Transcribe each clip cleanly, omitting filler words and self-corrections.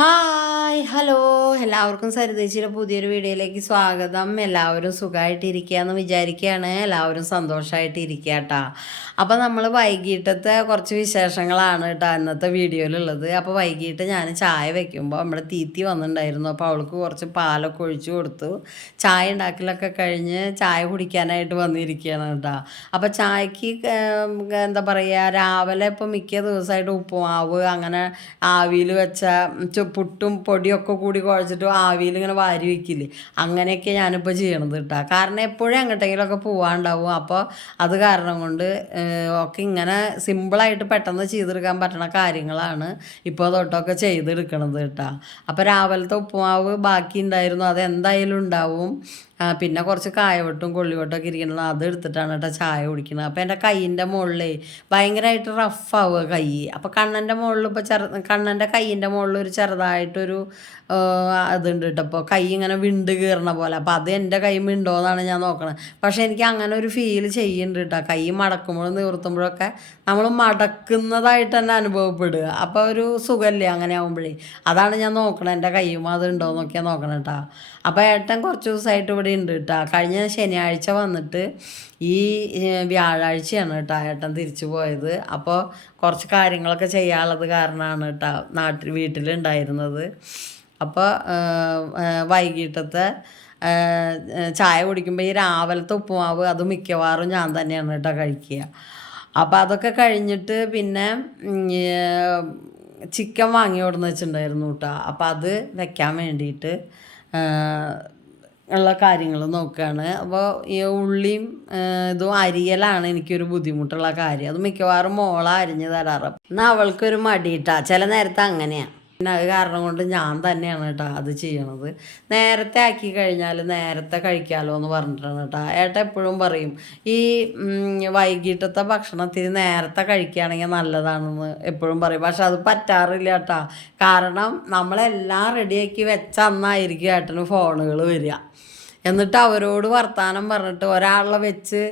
Hi hello എല്ലാവർക്കും സരിതേച്ചിയുടെ പുതിയൊരു വീഡിയോയിലേക്ക് സ്വാഗതം. എല്ലാവരും സുഖമായിട്ടിരിക്കുകയെന്ന് വിചാരിക്കുകയാണ്. എല്ലാവരും സന്തോഷമായിട്ടിരിക്കുക കേട്ടോ. അപ്പോൾ നമ്മൾ വൈകിട്ടത്തെ കുറച്ച് വിശേഷങ്ങളാണ് കേട്ടോ ഇന്നത്തെ വീഡിയോയിലുള്ളത്. അപ്പോൾ വൈകിട്ട് ഞാൻ ചായ വെക്കുമ്പോൾ നമ്മുടെ തീത്തി വന്നിട്ടുണ്ടായിരുന്നു. അപ്പോൾ അവൾക്ക് കുറച്ച് പാലൊക്കെ ഒഴിച്ചു കൊടുത്തു. ചായ ഉണ്ടാക്കലൊക്കെ കഴിഞ്ഞ് ചായ കുടിക്കാനായിട്ട് വന്നിരിക്കുകയാണ് കേട്ടോ. അപ്പോൾ ചായക്ക് എന്താ പറയുക, രാവിലെ ഇപ്പോൾ മിക്ക ദിവസമായിട്ട് ഉപ്പുമാവ് അങ്ങനെ ആവിയിൽ വെച്ച പുട്ടും പൊടിയൊക്കെ കൂടി കുഴച്ചിട്ട് ആവിയിൽ ഇങ്ങനെ വാരി വയ്ക്കില്ലേ, അങ്ങനെയൊക്കെ ഞാനിപ്പോൾ ചെയ്യണത് കേട്ടോ. കാരണം എപ്പോഴും എങ്ങോട്ടെങ്കിലുമൊക്കെ പോകാണ്ടാവും. അപ്പോൾ അത് കാരണം കൊണ്ട് ഒക്കെ ഇങ്ങനെ സിമ്പിളായിട്ട് പെട്ടെന്ന് ചെയ്തെടുക്കാൻ പറ്റുന്ന കാര്യങ്ങളാണ് ഇപ്പോൾ തൊട്ടൊക്കെ ചെയ്തെടുക്കണത് കേട്ടോ. അപ്പോൾ രാവിലത്തെ ഉപ്പുമാവ് ബാക്കി ഉണ്ടായിരുന്നു, അത് എന്തായാലും ഉണ്ടാവും. പിന്നെ കുറച്ച് കായവട്ടും കൊള്ളിവട്ടമൊക്കെ ഇരിക്കുന്നത് അത് എടുത്തിട്ടാണ് കേട്ടോ ചായ കുടിക്കുന്നത്. അപ്പോൾ എൻ്റെ കൈയിൻ്റെ മുകളിലേ ഭയങ്കരമായിട്ട് റഫാവുക കൈ. അപ്പോൾ കണ്ണൻ്റെ മുകളിൽ ഇപ്പോൾ കണ്ണൻ്റെ കൈയിൻ്റെ മുകളിൽ ഒരു ചെറുതായിട്ടൊരു അതുണ്ട് കേട്ടോ. അപ്പോൾ കൈ ഇങ്ങനെ വിണ്ട് കീറണ പോലെ. അപ്പോൾ അത് എൻ്റെ കൈ മിണ്ടോയെന്നാണ് ഞാൻ നോക്കണത്. പക്ഷേ എനിക്ക് അങ്ങനെ ഒരു ഫീൽ ചെയ്യുന്നുണ്ട് കേട്ടോ. കൈ മടക്കുമ്പോഴും നിവർത്തുമ്പോഴൊക്കെ നമ്മൾ മടക്കുന്നതായിട്ട് തന്നെ അനുഭവപ്പെടുക. അപ്പോൾ ഒരു സുഖമല്ലേ അങ്ങനെ ആകുമ്പോഴേ. അതാണ് ഞാൻ നോക്കണത്, എൻ്റെ കൈയും അതുണ്ടോ എന്നൊക്കെയാണ് നോക്കണം കേട്ടോ. അപ്പോൾ ഏട്ടൻ കുറച്ച് ദിവസമായിട്ട് ഇവിടെ ഉണ്ട് കേട്ടോ. കഴിഞ്ഞ ശനിയാഴ്ച വന്നിട്ട് ഈ വ്യാഴാഴ്ചയാണ് കേട്ടോ ഏട്ടൻ തിരിച്ചു പോയത്. അപ്പോൾ കുറച്ച് കാര്യങ്ങളൊക്കെ ചെയ്യാനുള്ളത് കാരണമാണ് കേട്ടോ വീട്ടിലുണ്ടായിരുന്നത്. അപ്പോൾ വൈകിട്ടത്തെ ചായ കുടിക്കുമ്പോൾ ഈ രാവിലത്തെ ഉപ്പുമാവ് അത് മിക്കവാറും ഞാൻ തന്നെയാണ് കേട്ടോ കഴിക്കുക. അപ്പോൾ അതൊക്കെ കഴിഞ്ഞിട്ട് പിന്നെ ചിക്കൻ വാങ്ങി കൊടുന്ന് വെച്ചിട്ടുണ്ടായിരുന്നു കേട്ടോ. അപ്പോൾ അത് വെക്കാൻ വേണ്ടിയിട്ട് ഉള്ള കാര്യങ്ങൾ നോക്കുകയാണ്. അപ്പോൾ ഈ ഉള്ളിയും ഇതും അരിയലാണ് എനിക്കൊരു ബുദ്ധിമുട്ടുള്ള കാര്യം. അത് മിക്കവാറും മോളെ അരിഞ്ഞ് തരാറ്. എന്നാൽ അവൾക്കൊരു മടിയിട്ടാ ചില നേരത്തെ അങ്ങനെയാണ്. പിന്നെ അത് കാരണം കൊണ്ട് ഞാൻ തന്നെയാണ് കേട്ടോ അത് ചെയ്യണത്. നേരത്തെ ആക്കി കഴിഞ്ഞാൽ നേരത്തെ കഴിക്കാമല്ലോ എന്ന് പറഞ്ഞിട്ടാണ് കേട്ടോ. ഏട്ടൻ എപ്പോഴും പറയും ഈ വൈകിട്ടത്തെ ഭക്ഷണത്തിന് നേരത്തെ കഴിക്കുകയാണെങ്കിൽ നല്ലതാണെന്ന് എപ്പോഴും പറയും. പക്ഷെ അത് പറ്റാറില്ല കേട്ടോ. കാരണം നമ്മളെല്ലാം റെഡിയാക്കി വെച്ച അന്നായിരിക്കും ഏട്ടന് ഫോണുകൾ വരിക. എന്നിട്ട് അവരോട് വർത്തമാനം പറഞ്ഞിട്ട് ഒരാളെ വെച്ച്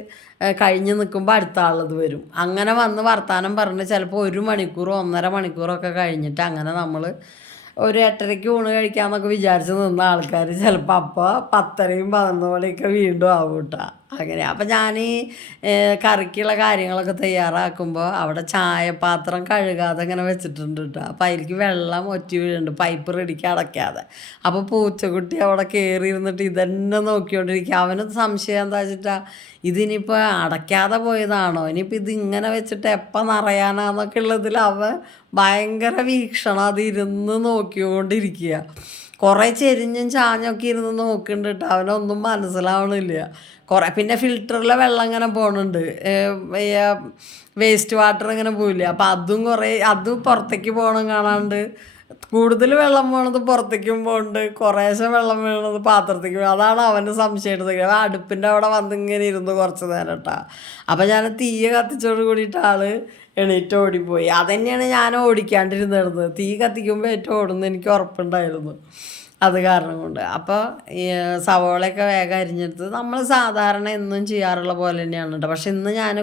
കഴിഞ്ഞ് നിൽക്കുമ്പോൾ അടുത്ത ആളത് വരും. അങ്ങനെ വന്ന് വർത്തമാനം പറഞ്ഞ് ചിലപ്പോൾ 1 മണിക്കൂർ 1.5 മണിക്കൂറൊക്കെ കഴിഞ്ഞിട്ട് അങ്ങനെ നമ്മൾ ഒരു 8:30 ഊണ് കഴിക്കാമെന്നൊക്കെ വിചാരിച്ച് നിന്ന ആൾക്കാർ ചിലപ്പോൾ അപ്പോൾ 10:30 11 മണിയൊക്കെ വീണ്ടും ആവും കേട്ടോ. അങ്ങനെ അപ്പോൾ ഞാൻ ഈ കറിക്കുള്ള കാര്യങ്ങളൊക്കെ തയ്യാറാക്കുമ്പോൾ അവിടെ ചായപാത്രം കഴുകാതെ ഇങ്ങനെ വെച്ചിട്ടുണ്ട് കേട്ടോ. അപ്പോൾ അതിലേക്ക് വെള്ളം ഒറ്റി വീഴുന്നുണ്ട്, പൈപ്പ് റെഡിക്ക് അടയ്ക്കാതെ. അപ്പോൾ പൂച്ചക്കുട്ടി അവിടെ കയറി ഇരുന്നിട്ട് ഇതന്നെ നോക്കിക്കൊണ്ടിരിക്കുക. അവന് സംശയം എന്താ വെച്ചിട്ടാ, ഇതിനിപ്പോൾ അടയ്ക്കാതെ പോയതാണോ, ഇനിയിപ്പോൾ ഇതിങ്ങനെ വെച്ചിട്ട് എപ്പം നിറയാനാന്നൊക്കെ ഉള്ളതിൽ അവൻ ഭയങ്കര വീക്ഷണം അതിരുന്ന് നോക്കിക്കൊണ്ടിരിക്കുക. കുറേ ചെരിഞ്ഞും ചാഞ്ഞൊക്കെ ഇരുന്ന് നോക്കുന്നുണ്ട് കേട്ടോ. അവനൊന്നും മനസ്സിലാവണില്ല. പിന്നെ ഫിൽറ്ററിലെ വെള്ളം ഇങ്ങനെ പോകുന്നുണ്ട്, വേസ്റ്റ് വാട്ടർ ഇങ്ങനെ പോയില്ല. അപ്പം അതും പുറത്തേക്ക് പോകണം കാണാണ്ട്. കൂടുതൽ വെള്ളം പോകണത് പുറത്തേക്കും പോകുന്നുണ്ട്, കുറേശ്ശെ വെള്ളം വീണത് പാത്രത്തേക്ക് വീണത്. അതാണ് അവന് സംശയം എടുത്തത്. അടുപ്പിൻ്റെ അവിടെ വന്നിങ്ങനെ ഇരുന്ന് കുറച്ച് നേരം കേട്ടോ. അപ്പം ഞാൻ തീയ കത്തിച്ചോട് കൂടിയിട്ട് എണീറ്റ് ഓടിപ്പോയി. അതുതന്നെയാണ് ഞാൻ ഓടിക്കാണ്ടിരുന്നിരുന്നത്. തീ കത്തിക്കുമ്പോൾ ഏറ്റവും ഓടുന്നത് എനിക്ക് ഉറപ്പുണ്ടായിരുന്നു. അത് കാരണം കൊണ്ട് അപ്പോൾ ഈ സവോളയൊക്കെ വേഗം അരിഞ്ഞെടുത്ത് നമ്മൾ സാധാരണ എന്നും ചെയ്യാറുള്ള പോലെ തന്നെയാണ് കേട്ടോ. പക്ഷെ ഇന്ന് ഞാൻ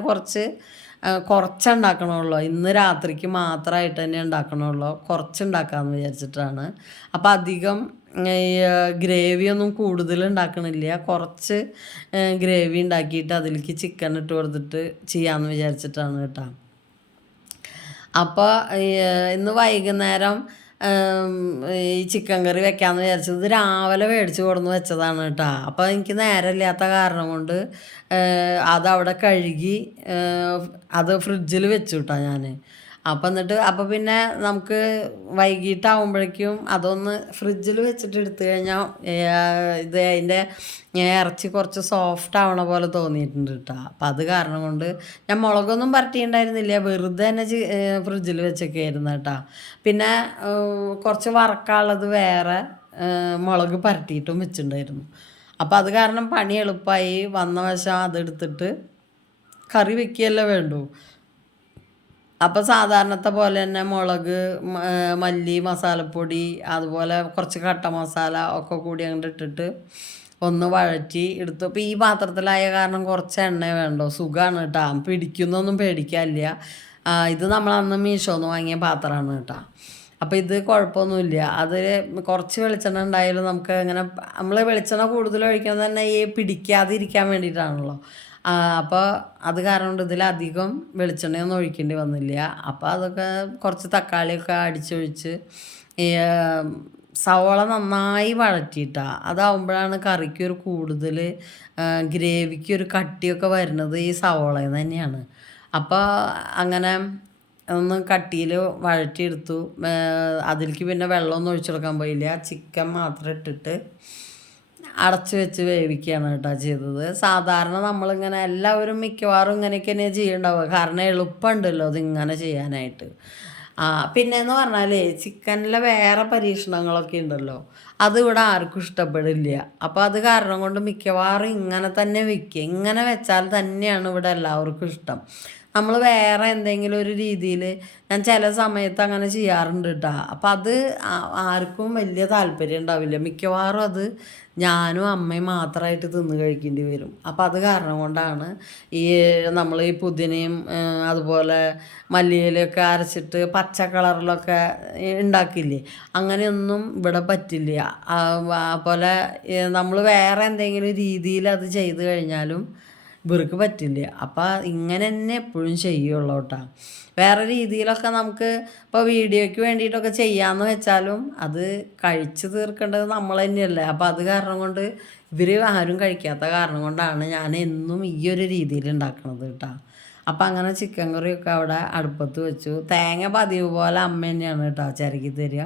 കുറച്ചുണ്ടാക്കണമല്ലോ, ഇന്ന് രാത്രിക്ക് മാത്രമായിട്ട് തന്നെ ഉണ്ടാക്കണമല്ലോ, കുറച്ചുണ്ടാക്കാമെന്ന് വിചാരിച്ചിട്ടാണ്. അപ്പോൾ അധികം ഈ ഗ്രേവിയൊന്നും കൂടുതൽ ഉണ്ടാക്കണില്ല, കുറച്ച് ഗ്രേവി ഉണ്ടാക്കിയിട്ട് അതിലേക്ക് ചിക്കൻ ഇട്ട് കൊടുത്തിട്ട് ചെയ്യാമെന്ന് വിചാരിച്ചിട്ടാണ് കേട്ടോ. അപ്പോൾ ഇന്ന് വൈകുന്നേരം ഈ ചിക്കൻ കറി വെക്കാമെന്ന് വിചാരിച്ചത് രാവിലെ മേടിച്ച് കൊടുന്ന് വെച്ചതാണ് കേട്ടോ. അപ്പോൾ എനിക്ക് നേരമില്ലാത്ത കാരണം കൊണ്ട് അതവിടെ കഴുകി അത് ഫ്രിഡ്ജിൽ വെച്ചു കേട്ടോ ഞാൻ. അപ്പോൾ പിന്നെ നമുക്ക് വൈകിട്ടാവുമ്പോഴേക്കും അതൊന്ന് ഫ്രിഡ്ജിൽ വെച്ചിട്ട് എടുത്തു കഴിഞ്ഞാൽ അതിൻ്റെ ഇറച്ചി കുറച്ച് സോഫ്റ്റ് ആവണ പോലെ തോന്നിയിട്ടുണ്ട് കേട്ടോ. അപ്പോൾ അത് കാരണം കൊണ്ട് ഞാൻ മുളകൊന്നും പരട്ടിയിട്ടുണ്ടായിരുന്നില്ല, വെറുതെ തന്നെ ഫ്രിഡ്ജിൽ വെച്ചൊക്കെ ആയിരുന്നു കേട്ടോ. പിന്നെ കുറച്ച് വറക്കാനുള്ളത് വേറെ മുളക് പരട്ടിയിട്ടും വെച്ചിട്ടുണ്ടായിരുന്നു. അപ്പോൾ അത് കാരണം പണി എളുപ്പമായി. വന്ന വശം അതെടുത്തിട്ട് കറി വെക്കുകയല്ലേ വേണ്ടൂ. അപ്പോൾ സാധാരണത്തെ പോലെ തന്നെ മുളക്, മല്ലി, മസാലപ്പൊടി, അതുപോലെ കുറച്ച് കട്ട മസാല ഒക്കെ കൂടി അങ്ങോട്ട് ഇട്ടിട്ട് ഒന്ന് വഴറ്റി എടുത്തു. അപ്പോൾ ഈ പാത്രത്തിലായ കാരണം കുറച്ച് എണ്ണ വേണ്ടോ, സുഖമാണ് കേട്ടോ. പിടിക്കുന്നൊന്നും പേടിക്കാനില്ല. ഇത് നമ്മൾ അന്ന് മീഷോന്ന് വാങ്ങിയ പാത്രമാണ് കേട്ടോ. അപ്പോൾ ഇത് കുഴപ്പമൊന്നുമില്ല. അത് കുറച്ച് വെളിച്ചെണ്ണ ഉണ്ടായാലും നമുക്ക് അങ്ങനെ നമ്മൾ വെളിച്ചെണ്ണ കൂടുതൽ ഒഴിക്കുന്നത് തന്നെ ഈ പിടിക്കാതിരിക്കാൻ വേണ്ടിയിട്ടാണല്ലോ. അപ്പോൾ അത് കാരണം കൊണ്ട് ഇതിലധികം വെളിച്ചെണ്ണയൊന്നും ഒഴിക്കേണ്ടി വന്നില്ല. അപ്പോൾ അതൊക്കെ കുറച്ച് തക്കാളിയൊക്കെ അടിച്ചൊഴിച്ച് ഈ സവോള നന്നായി വഴറ്റിയിട്ടാണ്. അതാവുമ്പോഴാണ് കറിക്കൊരു കൂടുതൽ ഗ്രേവിക്കൊരു കട്ടിയൊക്കെ വരുന്നത് ഈ സവോളയിൽ നിന്ന് തന്നെയാണ്. അപ്പോൾ അങ്ങനെ ഒന്ന് കട്ടിയിൽ വഴറ്റിയെടുത്തു. അതിലേക്ക് പിന്നെ വെള്ളമൊന്നും ഒഴിച്ചു കൊടുക്കാൻ പോയില്ല. ചിക്കൻ മാത്രം ഇട്ടിട്ട് അടച്ച് വെച്ച് വേവിക്കുകയാണ് കേട്ടോ ചെയ്തത്. സാധാരണ നമ്മളിങ്ങനെ എല്ലാവരും മിക്കവാറും ഇങ്ങനെയൊക്കെ തന്നെയാണ് ചെയ്യുന്നുണ്ടാവുക. കാരണം എളുപ്പമുണ്ടല്ലോ അതിങ്ങനെ ചെയ്യാനായിട്ട്. പിന്നെയെന്ന് പറഞ്ഞാൽ ചിക്കനിലെ വേറെ പരീക്ഷണങ്ങളൊക്കെ ഉണ്ടല്ലോ, അത് ഇവിടെ ആർക്കും ഇഷ്ടപ്പെടില്ല. അപ്പോൾ അത് കാരണം കൊണ്ട് മിക്കവാറും ഇങ്ങനെ തന്നെ വെക്കുക. ഇങ്ങനെ വെച്ചാൽ തന്നെയാണ് ഇവിടെ എല്ലാവർക്കും ഇഷ്ടം. നമ്മൾ വേറെ എന്തെങ്കിലും ഒരു രീതിയിൽ ഞാൻ ചില സമയത്ത് അങ്ങനെ ചെയ്യാറുണ്ട് കേട്ടോ. അപ്പം അത് ആർക്കും വലിയ താല്പര്യം ഉണ്ടാവില്ല. മിക്കവാറും അത് ഞാനും അമ്മയും മാത്രമായിട്ട് തിന്ന് കഴിക്കേണ്ടി വരും. അപ്പം അത് കാരണം കൊണ്ടാണ് ഈ നമ്മൾ ഈ പുതിനയും അതുപോലെ മല്ലിയിലൊക്കെ അരച്ചിട്ട് പച്ച കളറിലൊക്കെ ഉണ്ടാക്കില്ലേ, അങ്ങനെയൊന്നും ഇവിടെ പറ്റില്ല. അതുപോലെ നമ്മൾ വേറെ എന്തെങ്കിലും രീതിയിൽ അത് ചെയ്ത് കഴിഞ്ഞാലും ഇവർക്ക് പറ്റില്ല. അപ്പം ഇങ്ങനെ തന്നെ എപ്പോഴും ചെയ്യുള്ളൂ കേട്ടോ. വേറെ രീതിയിലൊക്കെ നമുക്ക് ഇപ്പോൾ വീഡിയോയ്ക്ക് വേണ്ടിയിട്ടൊക്കെ ചെയ്യാമെന്ന് വെച്ചാലും അത് കഴിച്ച് തീർക്കേണ്ടത് നമ്മൾ തന്നെയല്ലേ. അപ്പോൾ അത് കാരണം കൊണ്ട് ഇവർ ആരും കഴിക്കാത്ത കാരണം കൊണ്ടാണ് ഞാൻ എന്നും ഈ ഒരു രീതിയിൽ ഉണ്ടാക്കണത് കേട്ടോ. അപ്പം അങ്ങനെ ചിക്കൻ കറിയൊക്കെ അവിടെ അടുപ്പത്ത് വെച്ചു. തേങ്ങ പതിവ് പോലെ അമ്മ തന്നെയാണ് കേട്ടോ ചിരകി തരിക.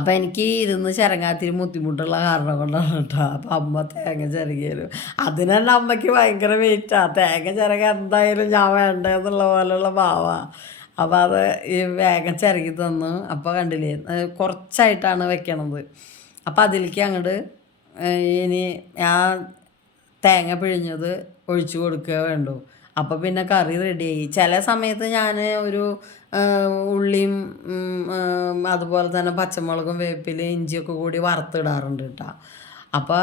അപ്പം എനിക്ക് ഇരുന്ന് ചിരങ്ങാത്തിരി ബുദ്ധിമുട്ടുള്ള കാരണം കൊണ്ടാണ് കേട്ടോ. അപ്പം അമ്മ തേങ്ങ ചിരകി തരും. അതിന് തന്നെ അമ്മയ്ക്ക് ഭയങ്കര വെയിറ്റാണ്. തേങ്ങ ചിരക എന്തായാലും ഞാൻ വേണ്ടെന്നുള്ള പോലെയുള്ള ഭാവമാണ്. അപ്പോൾ അത് ഈ വേഗം ചിരകി തന്നു. അപ്പോൾ കണ്ടില്ലേ കുറച്ചായിട്ടാണ് വെക്കണത്. അപ്പോൾ അതിലേക്ക് അങ്ങോട്ട് ഇനി ഞാൻ തേങ്ങ പിഴിഞ്ഞത് ഒഴിച്ചു കൊടുക്കുക വേണ്ടു. അപ്പോൾ പിന്നെ കറി റെഡിയായി. ചില സമയത്ത് ഞാൻ ഒരു ഉള്ളിയും അതുപോലെ തന്നെ പച്ചമുളകും വേപ്പില ഇഞ്ചിയൊക്കെ കൂടി വറുത്തിടാറുണ്ട് കേട്ടോ. അപ്പോൾ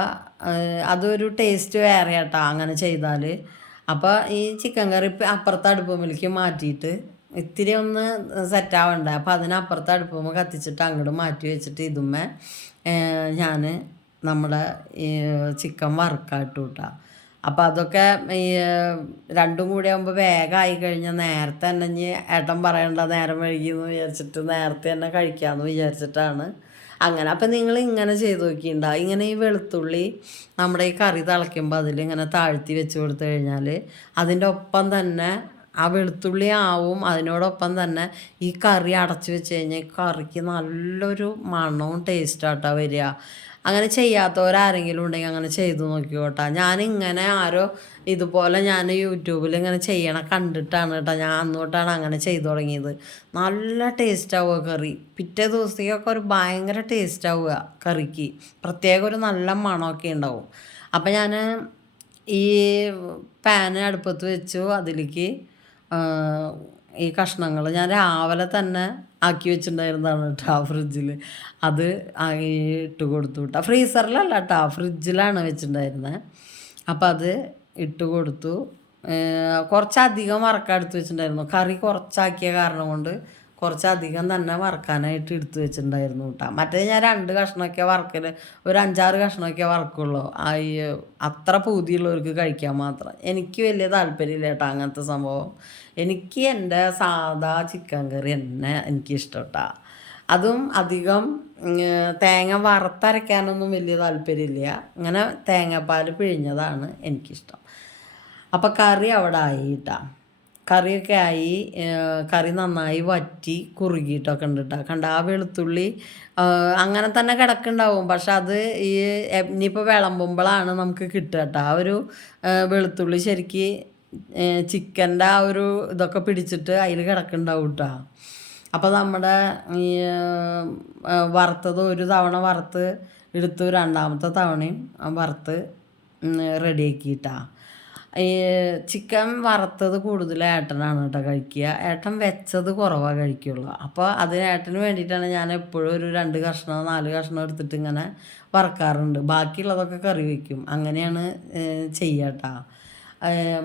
അതൊരു ടേസ്റ്റ് വേറെ കേട്ടോ അങ്ങനെ ചെയ്താൽ. അപ്പോൾ ഈ ചിക്കൻ കറി അപ്പുറത്തെ അടുപ്പുമ്മലേക്ക് മാറ്റിയിട്ട് ഇത്തിരി ഒന്ന് സെറ്റാവണ്ടേ, അപ്പോൾ അതിനപ്പുറത്തെ അടുപ്പുമ്മ കത്തിച്ചിട്ട് അങ്ങോട്ട് മാറ്റി വെച്ചിട്ട് ഇതുമ്മേ ഞാൻ നമ്മുടെ ഈ ചിക്കൻ വറുക്കാട്ടു കേട്ടോ. അപ്പോൾ അതൊക്കെ ഈ രണ്ടും കൂടി ആകുമ്പോൾ വേഗമായി കഴിഞ്ഞാൽ നേരത്തെ തന്നെ ഇനി ഏട്ടൻ പറയണ്ട നേരം വൈകിയെന്ന് വിചാരിച്ചിട്ട് നേരത്തെ തന്നെ കഴിക്കാമെന്ന് വിചാരിച്ചിട്ടാണ് അങ്ങനെ. അപ്പം നിങ്ങൾ ഇങ്ങനെ ചെയ്ത് നോക്കിയിട്ടുണ്ടാവും. ഇങ്ങനെ ഈ വെളുത്തുള്ളി നമ്മുടെ ഈ കറി തിളയ്ക്കുമ്പോൾ അതിലിങ്ങനെ താഴ്ത്തി വെച്ച് കൊടുത്തു കഴിഞ്ഞാൽ അതിൻ്റെ ഒപ്പം തന്നെ ആ വെളുത്തുള്ളി ആവും, അതിനോടൊപ്പം തന്നെ ഈ കറി അടച്ച് വെച്ച് കഴിഞ്ഞാൽ കറിക്ക് നല്ലൊരു മണവും ടേസ്റ്റായിട്ടാണ് വരിക. അങ്ങനെ ചെയ്യാത്തവരാരെങ്കിലും ഉണ്ടെങ്കിൽ അങ്ങനെ ചെയ്തു നോക്കിക്കോട്ടെ. ഞാനിങ്ങനെ ആരോ ഇതുപോലെ ഞാൻ യൂട്യൂബിൽ ഇങ്ങനെ ചെയ്യണം കണ്ടിട്ടാണ് കേട്ടോ ഞാൻ അന്നോട്ടാണ് അങ്ങനെ ചെയ്തു തുടങ്ങിയത്. നല്ല ടേസ്റ്റ് ആവുക കറി. പിറ്റേ ദിവസത്തേക്കൊക്കെ ഒരു ഭയങ്കര ടേസ്റ്റ് ആവുക കറിക്ക്. പ്രത്യേക ഒരു നല്ല മണമൊക്കെ ഉണ്ടാവും. അപ്പം ഞാൻ ഈ പാന് അടുപ്പത്ത് വെച്ചു. അതിലേക്ക് ഈ കഷ്ണങ്ങൾ ഞാൻ രാവിലെ തന്നെ ആക്കി വെച്ചിട്ടുണ്ടായിരുന്നതാണ് കേട്ടോ ഫ്രിഡ്ജിൽ. അത് ഇട്ട് കൊടുത്തു കേട്ടോ. ഫ്രീസറിലല്ല കേട്ടോ, ഫ്രിഡ്ജിലാണ് വെച്ചിട്ടുണ്ടായിരുന്നത്. അപ്പം അത് ഇട്ട് കൊടുത്തു. കുറച്ചധികം വറക്കാൻ എടുത്ത് വെച്ചിട്ടുണ്ടായിരുന്നു. കറി കുറച്ചാക്കിയ കാരണം കൊണ്ട് കുറച്ചധികം തന്നെ വറക്കാനായിട്ട് എടുത്ത് വെച്ചിട്ടുണ്ടായിരുന്നു കേട്ടോ. മറ്റേ ഞാൻ 2 കഷ്ണമൊക്കെ വറക്കൽ, ഒരു 5-6 കഷ്ണമൊക്കെ വറക്കുള്ളൂ. അത്ര പൂതിയുള്ളവർക്ക് കഴിക്കാൻ മാത്രം. എനിക്ക് വലിയ താല്പര്യമില്ല കേട്ടോ അങ്ങനത്തെ സംഭവം. എനിക്ക് എൻ്റെ സാധാ ചിക്കൻ കറി തന്നെ എനിക്കിഷ്ടം കേട്ടോ. അതും അധികം തേങ്ങ വറുത്തരയ്ക്കാനൊന്നും വലിയ താല്പര്യമില്ല. ഇങ്ങനെ തേങ്ങാപ്പാൽ പിഴിഞ്ഞതാണ് എനിക്കിഷ്ടം. അപ്പോൾ കറി അവിടെ ആയി കേട്ടോ. കറിയൊക്കെ ആയി. കറി നന്നായി വറ്റി കുറുകിയിട്ടൊക്കെ ഉണ്ട് കേട്ടോ. കണ്ട ആ വെളുത്തുള്ളി അങ്ങനെ തന്നെ കിടക്കുന്നുണ്ടാവും. പക്ഷെ അത് ഈ ഇനിയിപ്പോൾ വിളമ്പുമ്പോഴാണ് നമുക്ക് കിട്ടുക കേട്ടോ. ആ ഒരു വെളുത്തുള്ളി ശരിക്ക് ചിക്കൻ്റെ ആ ഒരു ഇതൊക്കെ പിടിച്ചിട്ട് അതിൽ കിടക്കുന്നുണ്ടാവും കേട്ടോ. അപ്പോൾ നമ്മുടെ ഈ വറുത്തത് ഒരു തവണ വറുത്ത് എടുത്തു, രണ്ടാമത്തെ തവണയും വറുത്ത് റെഡിയാക്കിയിട്ടാ. ഈ ചിക്കൻ വറുത്തത് കൂടുതൽ ഏട്ടനാണ് കേട്ടോ കഴിക്കുക. ഏട്ടൻ വെച്ചത് കുറവാണ് കഴിക്കുള്ളൂ. അപ്പോൾ അതിന് ഏട്ടന് വേണ്ടിയിട്ടാണ് ഞാൻ എപ്പോഴും ഒരു 2 കഷ്ണം 4 കഷ്ണം എടുത്തിട്ട് ഇങ്ങനെ വറുക്കാറുണ്ട്. ബാക്കിയുള്ളതൊക്കെ കറി വയ്ക്കും. അങ്ങനെയാണ് ചെയ്യുക കേട്ടോ.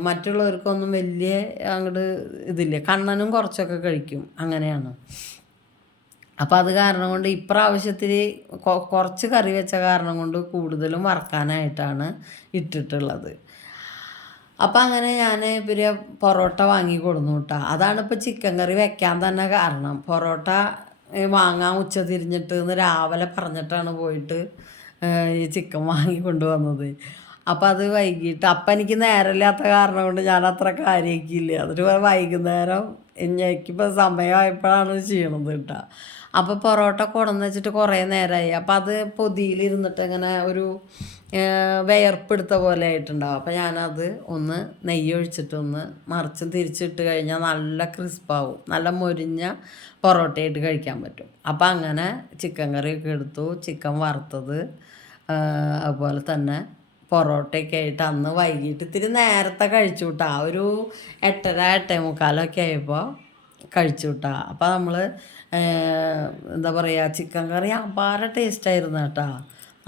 മറ്റുള്ളവർക്കൊന്നും വലിയ അങ്ങോട്ട് ഇതില്ല. കണ്ണനും കുറച്ചൊക്കെ കഴിക്കും. അങ്ങനെയാണ്. അപ്പോൾ അത് കാരണം കൊണ്ട് ഇപ്രാവശ്യത്തിൽ കുറച്ച് കറി വെച്ച കാരണം കൊണ്ട് കൂടുതലും വറക്കാനായിട്ടാണ് ഇട്ടിട്ടുള്ളത്. അപ്പം അങ്ങനെ ഞാൻ പിന്നെ പൊറോട്ട വാങ്ങി കൊടുന്നു കേട്ടോ. അതാണ് ഇപ്പോൾ ചിക്കൻ കറി വെക്കാൻ തന്നെ കാരണം. പൊറോട്ട വാങ്ങാൻ ഉച്ച തിരിഞ്ഞിട്ട് എന്ന് രാവിലെ പറഞ്ഞിട്ടാണ് പോയിട്ട് ഈ ചിക്കൻ വാങ്ങി കൊണ്ടുവന്നത്. അപ്പം അത് വൈകിട്ട് അപ്പം എനിക്ക് നേരമില്ലാത്ത കാരണം കൊണ്ട് ഞാൻ അത്ര കാര്യമാക്കിയില്ല. എന്നിട്ട് വൈകുന്നേരം എനിക്കിപ്പോൾ സമയമായപ്പോഴാണ് ചെയ്യണത് കേട്ടോ. അപ്പോൾ പൊറോട്ട കൊണ്ടുവന്ന് വെച്ചിട്ട് കുറേ നേരമായി. അപ്പോൾ അത് പൊതിയിലിരുന്നിട്ട് ഇങ്ങനെ ഒരു വിയർപ്പെടുത്ത പോലെ ആയിട്ടുണ്ടാവും. അപ്പോൾ ഞാനത് ഒന്ന് നെയ്യ് ഒഴിച്ചിട്ടൊന്ന് മറിച്ചും തിരിച്ചിട്ട് കഴിഞ്ഞാൽ നല്ല ക്രിസ്പാവും, നല്ല മൊരിഞ്ഞ പൊറോട്ടയായിട്ട് കഴിക്കാൻ പറ്റും. അപ്പോൾ അങ്ങനെ ചിക്കൻ കറിയൊക്കെ എടുത്തു, ചിക്കൻ വറുത്തത്, അതുപോലെ തന്നെ പൊറോട്ടയൊക്കെ ആയിട്ട് അന്ന് വൈകിട്ട് ഇത്തിരി നേരത്തെ കഴിച്ചു കൂട്ടാ. ഒരു 8:30 8:45 ആയപ്പോൾ കഴിച്ചു കൂട്ടാ. അപ്പോൾ നമ്മൾ എന്താ പറയുക, ചിക്കൻ കറി അപാര ടേസ്റ്റായിരുന്നു കേട്ടോ.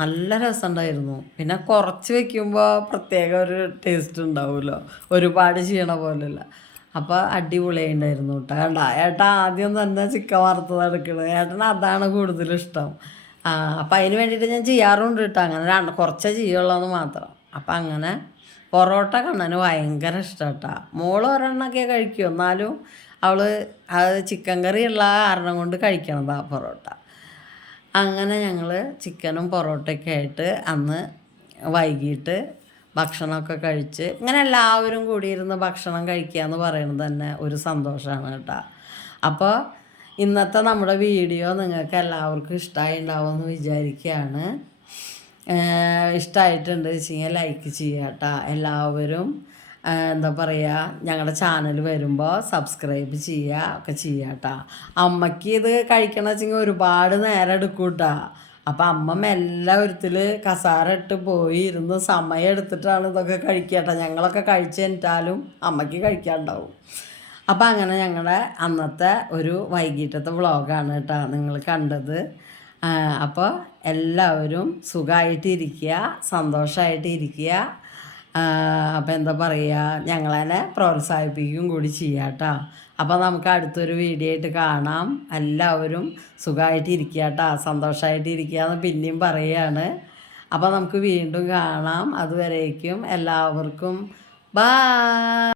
നല്ല രസമുണ്ടായിരുന്നു. പിന്നെ കുറച്ച് വെക്കുമ്പോൾ പ്രത്യേക ഒരു ടേസ്റ്റ് ഉണ്ടാവുമല്ലോ, ഒരുപാട് ചെയ്യണ പോലെയല്ല. അപ്പോൾ അടിപൊളിയായിട്ടുണ്ടായിരുന്നു കേട്ടോ. കണ്ട ഏട്ടാ ആദ്യം തന്നെ ചിക്കൻ വറുത്തത് എടുക്കുന്നത്, ഏട്ടന് അതാണ് കൂടുതലിഷ്ടം. അപ്പം അതിന് വേണ്ടിയിട്ട് ഞാൻ ചെയ്യാറുണ്ട് കേട്ടോ. അങ്ങനെ കുറച്ചേ ചെയ്യുള്ളൂ മാത്രം. അപ്പം അങ്ങനെ പൊറോട്ട കണ്ണന് ഭയങ്കര ഇഷ്ടം കേട്ടോ. മോള് ഒരെണ്ണമൊക്കെ കഴിക്കും, എന്നാലും അവൾ അത് ചിക്കൻ കറി ഉള്ള കാരണം കൊണ്ട് കഴിക്കണതാണ് പൊറോട്ട. അങ്ങനെ ഞങ്ങൾ ചിക്കനും പൊറോട്ടയൊക്കെ ആയിട്ട് അന്ന് വൈകിട്ട് ഭക്ഷണമൊക്കെ കഴിച്ച് ഇങ്ങനെ എല്ലാവരും കൂടിയിരുന്ന് ഭക്ഷണം കഴിക്കുക എന്ന് പറയുന്നത് തന്നെ ഒരു സന്തോഷമാണ് കേട്ടോ. അപ്പോൾ ഇന്നത്തെ നമ്മുടെ വീഡിയോ നിങ്ങൾക്ക് എല്ലാവർക്കും ഇഷ്ടമായി ഉണ്ടാവുമെന്ന് വിചാരിക്കുകയാണ്. ഇഷ്ടമായിട്ടുണ്ട് വെച്ചെങ്കിൽ ലൈക്ക് ചെയ്യുക കേട്ടോ. എല്ലാവരും എന്താ പറയുക, ഞങ്ങളുടെ ചാനൽ വരുമ്പോൾ സബ്സ്ക്രൈബ് ചെയ്യുക ഒക്കെ ചെയ്യുക കേട്ടോ. അമ്മയ്ക്ക് ഇത് കഴിക്കണമെന്ന് വെച്ചെങ്കിൽ ഒരുപാട് നേരം എടുക്കും കേട്ടോ. അപ്പം അമ്മ മെല്ലെ ഒരുത്തിൽ കസാര ഇട്ട് പോയി ഇരുന്ന് സമയം എടുത്തിട്ടാണ് ഇതൊക്കെ കഴിക്കുക കേട്ടോ. ഞങ്ങളൊക്കെ കഴിച്ച് കഴിഞ്ഞാലും അമ്മയ്ക്ക് കഴിക്കാനുണ്ടാവും. അപ്പം അങ്ങനെ ഞങ്ങളുടെ അന്നത്തെ ഒരു വൈകിട്ടത്തെ വ്ളോഗാണ് കേട്ടോ നിങ്ങൾ കണ്ടത്. അപ്പോൾ എല്ലാവരും സുഖമായിട്ടിരിക്കുക, സന്തോഷമായിട്ടിരിക്കുക. അപ്പോൾ എന്താ പറയുക, ഞങ്ങളെ പ്രോത്സാഹിപ്പിക്കുകയും കൂടി ചെയ്യാം കേട്ടോ. അപ്പോൾ നമുക്ക് അടുത്തൊരു വീഡിയോ ആയിട്ട് കാണാം. എല്ലാവരും സുഖമായിട്ടിരിക്കുക കേട്ടോ, സന്തോഷമായിട്ടിരിക്കുക എന്ന് പിന്നെയും പറയുകയാണ്. അപ്പോൾ നമുക്ക് വീണ്ടും കാണാം. അതുവരേക്കും എല്ലാവർക്കും ബൈ.